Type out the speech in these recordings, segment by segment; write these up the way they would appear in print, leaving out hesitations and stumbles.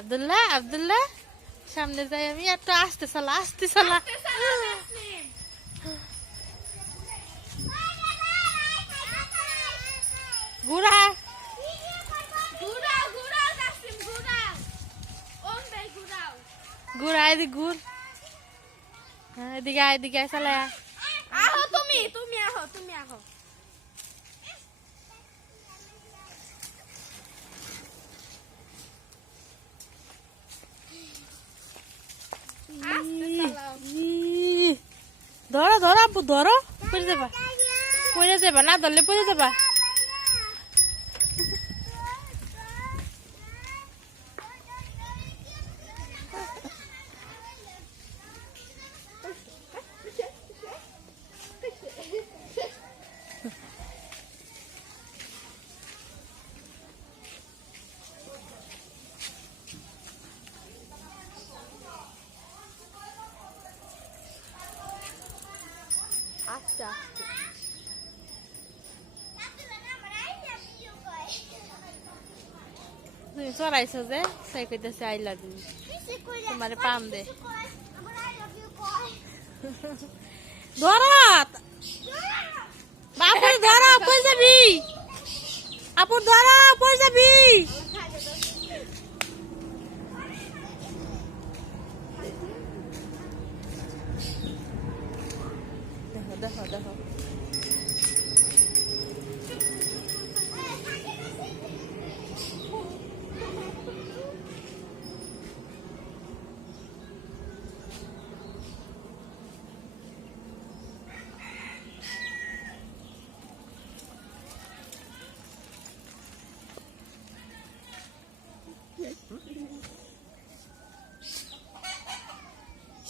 আব্দুল্লাহ আব্দুল্লাহ সামনে যাই আমি একটু আস্তে চালা আস্তে চালা ঘুরা ঘুরা এদিকে ঘুর এদিকে চালা আহো তুমি আহো ধরো ধরো আপু ধরো পড়ে যাবা না ধরলে পড়ে যাবা আস্তে আস্তে তুমি চড়াইছো যে সেই কইতেছে আই লাভ ইউ তোমারে পাম দে ধরো বাপুর ধরো পড়ে যাবি আপুর ধরো পড়ে যাবি দেখো দেখো দেখো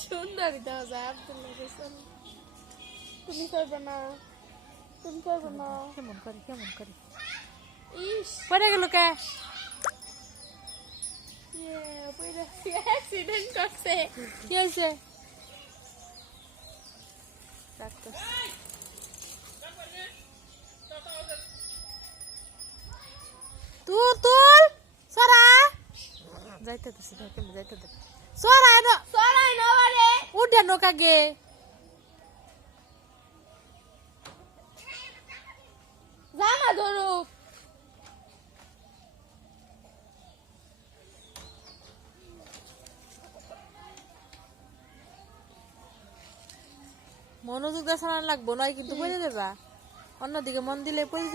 সুন্দর দেওয়া যায় আব্দুল্লাহ তুমি করবে না কেমন করে ইস পড়ে গেল কে অ্যাক্সিডেন্ট করছে কি হয়েছে তুল সরা যাইতে দিছি যাইতে দে সরাই নবারে উঠে নৌকাগে জামা ধরো মনোযোগ দেখানো লাগবো নয় কিন্তু পড়ে যাবা অন্যদিকে মন দিলে পড়ে যাবে